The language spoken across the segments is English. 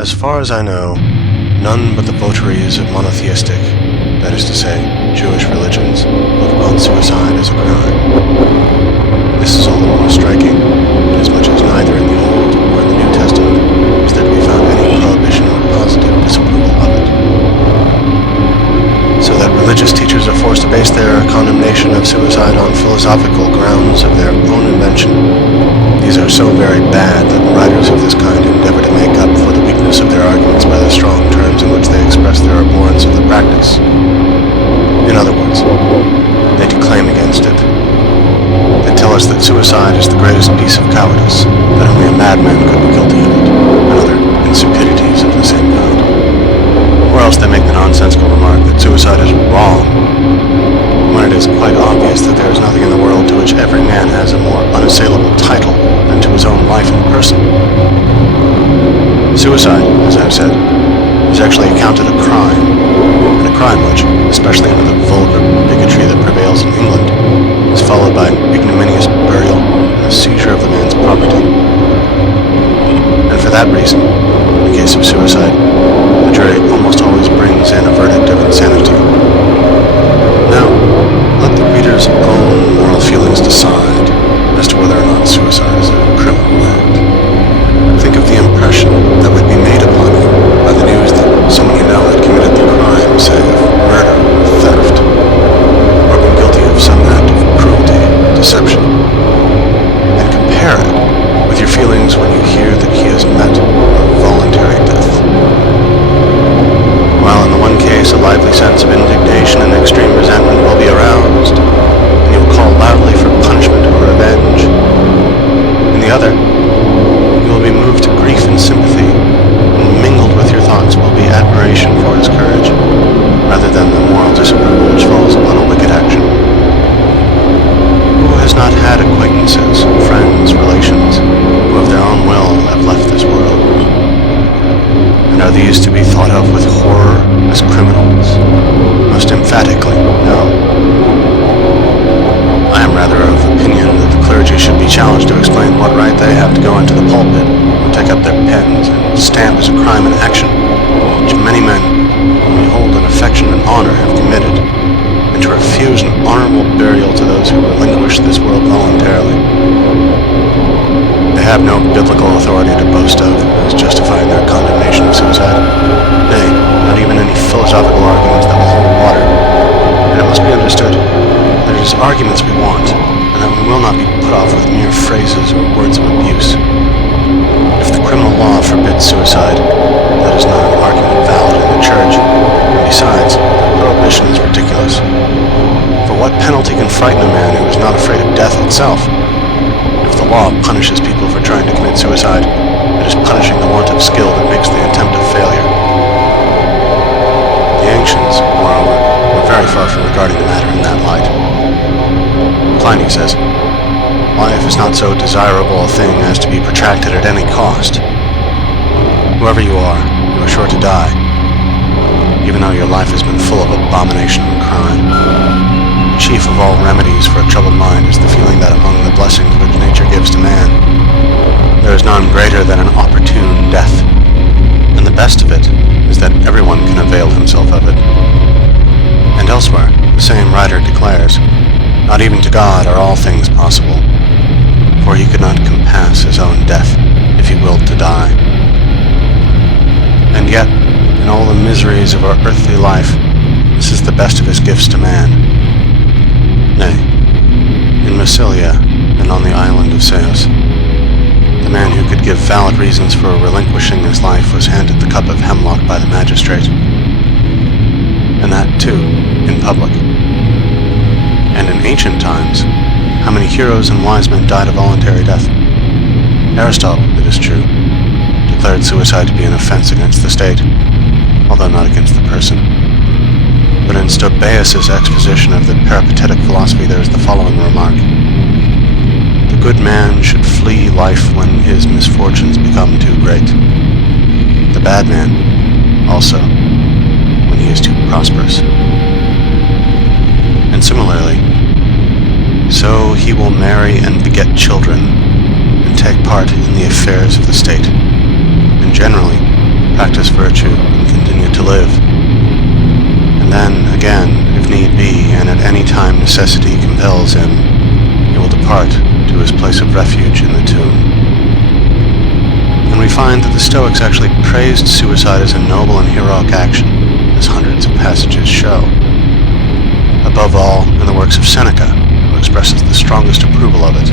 As far as I know, none but the votaries of monotheistic, that is to say, Jewish religions, look upon suicide as a crime. This is all the more striking, inasmuch as neither in the Old or in the New Testament is there to be found any prohibition or positive disapproval of it. So that religious teachers are forced to base their condemnation of suicide on philosophical grounds of their own invention. These are so very bad that writers of this kind endeavor to make up for the weakness of their arguments by the strong terms in which they express their abhorrence of the practice. In other words, they declaim against it. They tell us that suicide is the greatest piece of cowardice, that only a madman could be guilty of it, and other insipidities of the same kind. Or else they make the nonsensical remark that suicide is wrong, when it is quite obvious that there is nothing in the world to which every man has a more unassailable title than to his own life and person. Suicide, as I have said, is actually accounted a crime, and a crime which, especially under the vulgar bigotry that prevails in England, is followed by ignominious burial and the seizure of the man's property. And for that reason, in the case of suicide, the jury almost always brings in a verdict of insanity. Now, let the reader's own moral feelings decide as to whether or not suicide is a criminal act. Think of the impression that would be made upon you by the news that someone you know had committed the crime, say, of murder or theft, or been guilty of some act of cruelty, deception, and compare it with your feelings when you hear that he has met a voluntary death. While in the one case a lively sense of indignation and extreme resentment will be aroused, and you will call loudly for punishment or revenge. In the other, you will be moved to grief and sympathy, and mingled with your thoughts will be admiration for his courage, rather than the moral disapproval which falls upon a wicked action. Who has not had acquaintances, friends, relations, who of their own will have left this world? And are these to be thought of with horror as criminals? Most emphatically, no. I am rather of opinion that the clergy should be challenged to explain what right they have to go into the pulpit, or take up their pens, and stamp as a crime an action which many men whom we hold in affection and honor have committed, and to refuse an honorable burial to those who relinquish this world voluntarily. They have no biblical authority to boast of as justifying their condemnation of suicide. Nay, not even any philosophical arguments that will hold water. And it must be understood that it is arguments we want, and that we will not be put off with mere phrases or words of abuse. If the criminal law forbids suicide, that is not an argument valid in the church, and besides, the prohibition is ridiculous. For what penalty can frighten a man who is not afraid of death itself? If the law punishes people for trying to commit suicide, it is punishing the want of skill that makes the attempt a failure. The ancients, moreover, were very far from regarding the matter in that light. Pliny says, "Life is not so desirable a thing as to be protracted at any cost. Whoever you are sure to die, even though your life has been full of abomination and crime. Chief of all remedies for a troubled mind is the feeling that among the blessings which nature gives to man, there is none greater than an opportune death, and the best of it is that everyone can avail himself of it." And elsewhere, the same writer declares, "Not even to God are all things possible, for he could not compass his own death if he willed to die." And yet, in all the miseries of our earthly life, this is the best of his gifts to man. Nay, in Massilia and on the island of Ceos, the man who could give valid reasons for relinquishing his life was handed the cup of hemlock by the magistrate, and that, too, in public. And in ancient times, how many heroes and wise men died a voluntary death? Aristotle, it is true, declared suicide to be an offense against the state, although not against the person. But in Stobaeus' exposition of the peripatetic philosophy there is the following remark: "The good man should flee life when his misfortunes become too great. The bad man, also, when he is too prosperous." And similarly, so he will marry and beget children, and take part in the affairs of the state, and generally practice virtue, and continue to live. And then, again, if need be, and at any time necessity compels him, he will depart to his place of refuge in the tomb. And we find that the Stoics actually praised suicide as a noble and heroic action, as hundreds of passages show. Above all, in the works of Seneca, who expresses the strongest approval of it.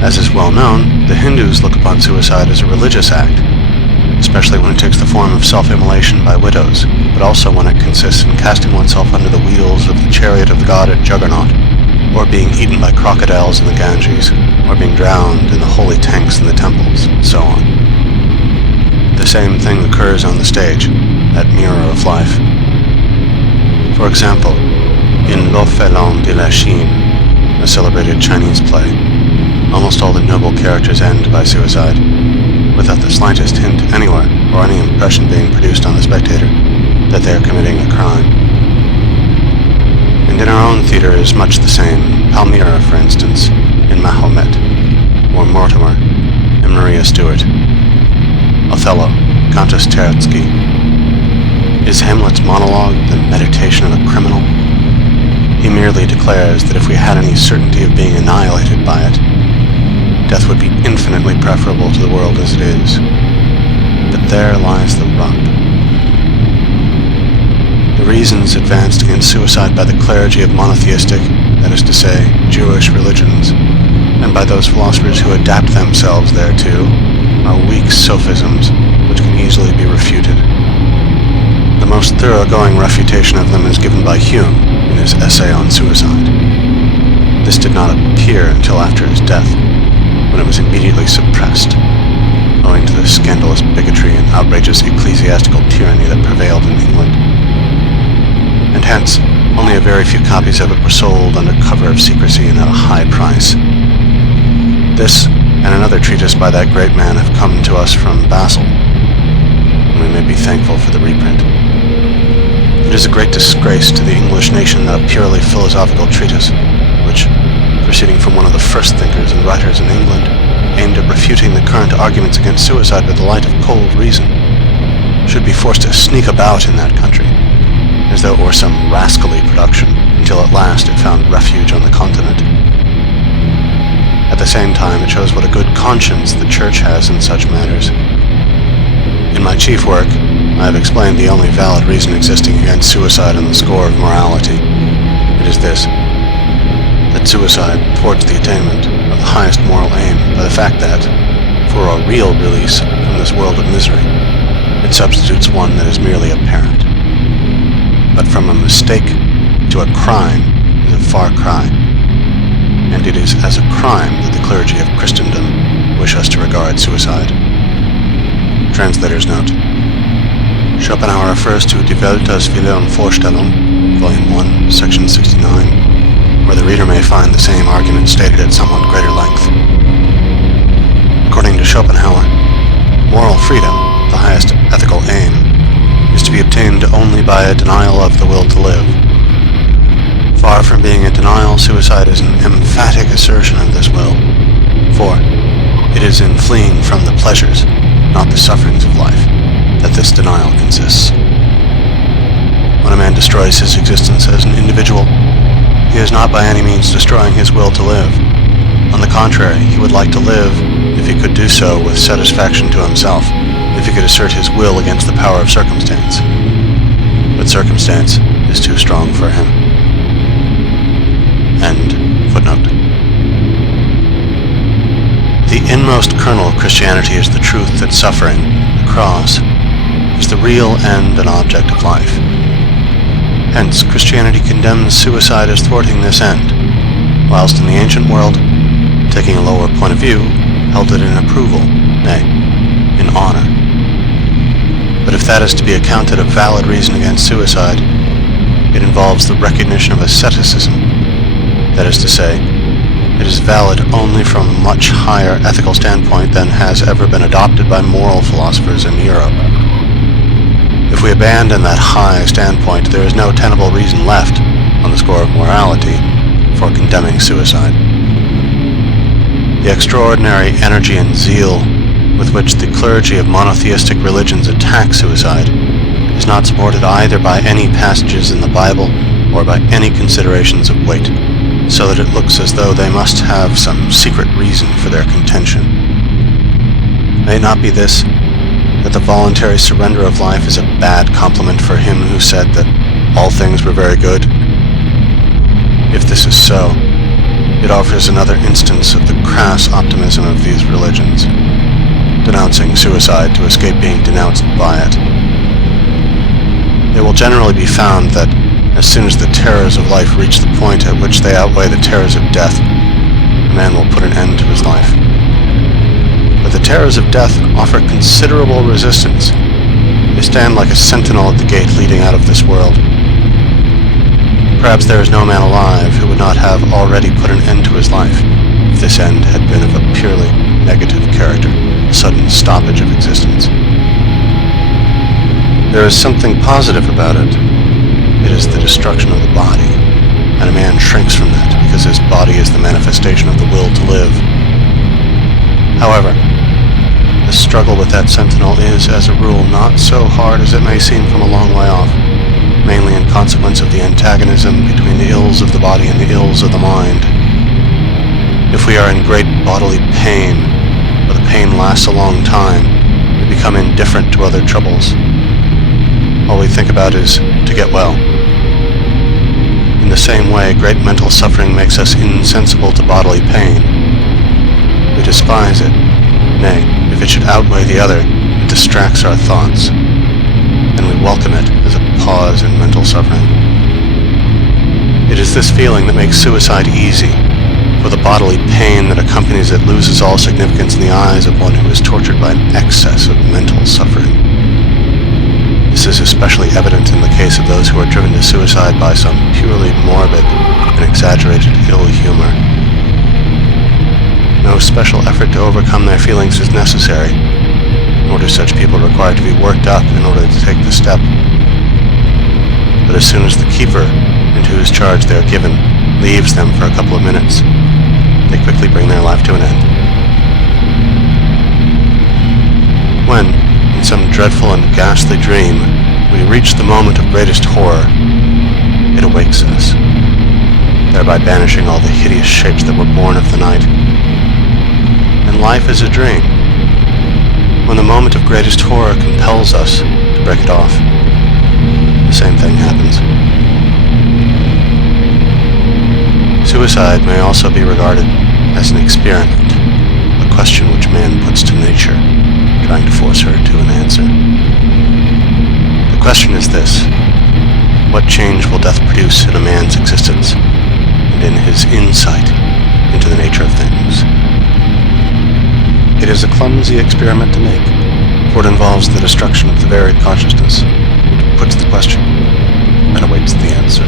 As is well known, the Hindus look upon suicide as a religious act, especially when it takes the form of self-immolation by widows, but also when it consists in casting oneself under the wheels of the chariot of the god at Juggernaut, or being eaten by crocodiles in the Ganges, or being drowned in the holy tanks in the temples, and so on. The same thing occurs on the stage, that mirror of life. For example, in L'Orphelin de la Chine, a celebrated Chinese play, almost all the noble characters end by suicide, without the slightest hint anywhere, or any impression being produced on the spectator, that they are committing a crime. And in our own theatre is much the same. Palmyra, for instance, in Mahomet, or Mortimer, in Maria Stuart. Othello, Countess Terzky. Is Hamlet's monologue the meditation of a criminal? He merely declares that if we had any certainty of being annihilated by it, death would be infinitely preferable to the world as it is. But there lies the rub. The reasons advanced against suicide by the clergy of monotheistic, that is to say, Jewish religions, and by those philosophers who adapt themselves thereto, are weak sophisms which can easily be refuted. The most thoroughgoing refutation of them is given by Hume in his essay on suicide. This did not appear until after his death, when it was immediately suppressed, owing to the scandalous bigotry and outrageous ecclesiastical tyranny that prevailed in England. And hence, only a very few copies of it were sold under cover of secrecy and at a high price. This and another treatise by that great man have come to us from Basel, and we may be thankful for the reprint. It is a great disgrace to the English nation that a purely philosophical treatise, which, proceeding from one of the first thinkers and writers in England, aimed at refuting the current arguments against suicide with the light of cold reason, should be forced to sneak about in that country, as though it were some rascally production, until at last it found refuge on the continent. At the same time, it shows what a good conscience the Church has in such matters. In my chief work, I have explained the only valid reason existing against suicide on the score of morality. It is this: that suicide thwarts the attainment of the highest moral aim by the fact that, for a real release from this world of misery, it substitutes one that is merely apparent. But from a mistake to a crime is a far cry, and it is as a crime that the clergy of Christendom wish us to regard suicide. Translator's note. Schopenhauer refers to Die Welt als Wille und Vorstellung, Volume 1, Section 69, where the reader may find the same argument stated at somewhat greater length. According to Schopenhauer, moral freedom, the highest ethical aim, is to be obtained only by a denial of the will to live. Far from being a denial, suicide is an emphatic assertion of this will, for it is in fleeing from the pleasures, not the sufferings of life, that this denial consists. When a man destroys his existence as an individual, he is not by any means destroying his will to live. On the contrary, he would like to live if he could do so with satisfaction to himself, if he could assert his will against the power of circumstance. But circumstance is too strong for him. End footnote. The inmost kernel of Christianity is the truth that suffering, the cross, is the real end and object of life. Hence, Christianity condemns suicide as thwarting this end, whilst in the ancient world, taking a lower point of view, held it in approval, nay, in honor. But if that is to be accounted a valid reason against suicide, it involves the recognition of asceticism. That is to say, it is valid only from a much higher ethical standpoint than has ever been adopted by moral philosophers in Europe. If we abandon that high standpoint, there is no tenable reason left, on the score of morality, for condemning suicide. The extraordinary energy and zeal with which the clergy of monotheistic religions attack suicide is not supported either by any passages in the Bible or by any considerations of weight, so that it looks as though they must have some secret reason for their contention. May it not be this, that the voluntary surrender of life is a bad compliment for him who said that all things were very good? If this is so, it offers another instance of the crass optimism of these religions, denouncing suicide to escape being denounced by it. It will generally be found that as soon as the terrors of life reach the point at which they outweigh the terrors of death, a man will put an end to his life. But the terrors of death offer considerable resistance. They stand like a sentinel at the gate leading out of this world. Perhaps there is no man alive who would not have already put an end to his life, if this end had been of a purely negative character, a sudden stoppage of existence. There is something positive about it. It is the destruction of the body, and a man shrinks from that because his body is the manifestation of the will to live. However, the struggle with that sentinel is, as a rule, not so hard as it may seem from a long way off, mainly in consequence of the antagonism between the ills of the body and the ills of the mind. If we are in great bodily pain, or the pain lasts a long time, we become indifferent to other troubles. All we think about is to get well. In the same way, great mental suffering makes us insensible to bodily pain. We despise it. Nay, if it should outweigh the other, it distracts our thoughts, and we welcome it as a pause in mental suffering. It is this feeling that makes suicide easy, for the bodily pain that accompanies it loses all significance in the eyes of one who is tortured by an excess of mental suffering. This is especially evident in the case of those who are driven to suicide by some purely morbid and exaggerated ill humor. No special effort to overcome their feelings is necessary, nor do such people require to be worked up in order to take the step. But as soon as the keeper, into whose charge they are given, leaves them for a couple of minutes, they quickly bring their life to an end. When, in some dreadful and ghastly dream, we reach the moment of greatest horror, it awakes us, thereby banishing all the hideous shapes that were born of the night. And life is a dream. When the moment of greatest horror compels us to break it off, the same thing happens. Suicide may also be regarded as an experiment, a question which man puts to nature, trying to force her to an answer. The question is this: what change will death produce in a man's existence and in his insight into the nature of things? It is a clumsy experiment to make, for it involves the destruction of the very consciousness which puts the question and awaits the answer.